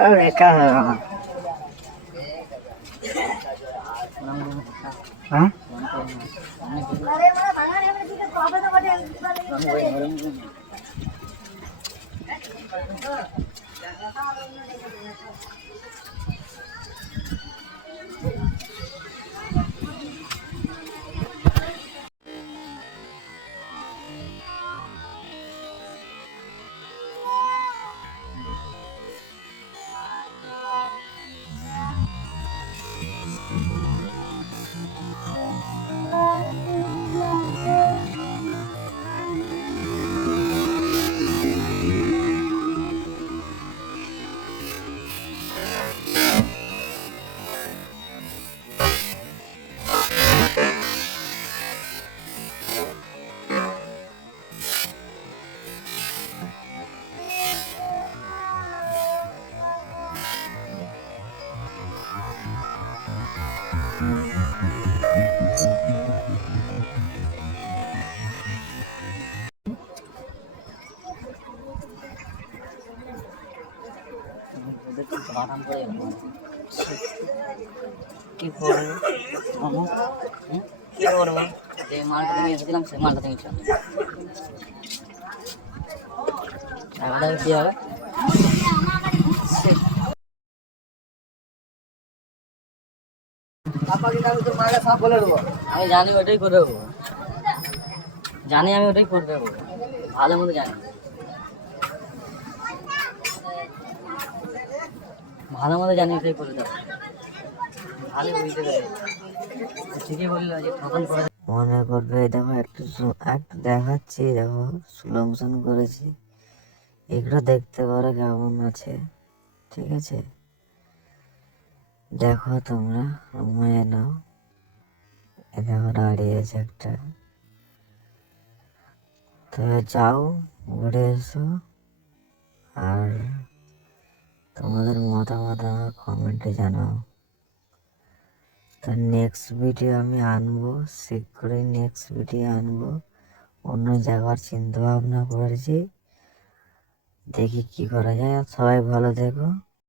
अरे क्या हाँ কি করবো কি করবো যে মালটা নিয়ে এসেছিলাম সে মালটা নিয়ে চল কি হবে আমি জানি ওটাই করে দেবো জানি আমি ওটাই করে দেবো ভালো মতো জানি ভালো মতো জানি ওটাই করে দেবো ভালো বুঝতে পেরে ঠিকই বললো যে তখন করে মনে করবে দেখো একটু একটু দেখাচ্ছি দেখো স্লো মোশন করেছি এগুলো দেখতে পারো কেমন আছে ঠিক আছে দেখো তোমরা মনে নাও দেখো দাঁড়িয়েছে একটা তো যাও ঘুরে এসো আর তোমাদের মতামত আমার কমেন্টে জানাও তো নেক্সট ভিডিও আমি আনবো শীঘ্রই নেক্সট ভিডিও আনবো অন্য জায়গার চিন্তা ভাবনা করেছি দেখি কি করা যায় সবাই ভালো থেকো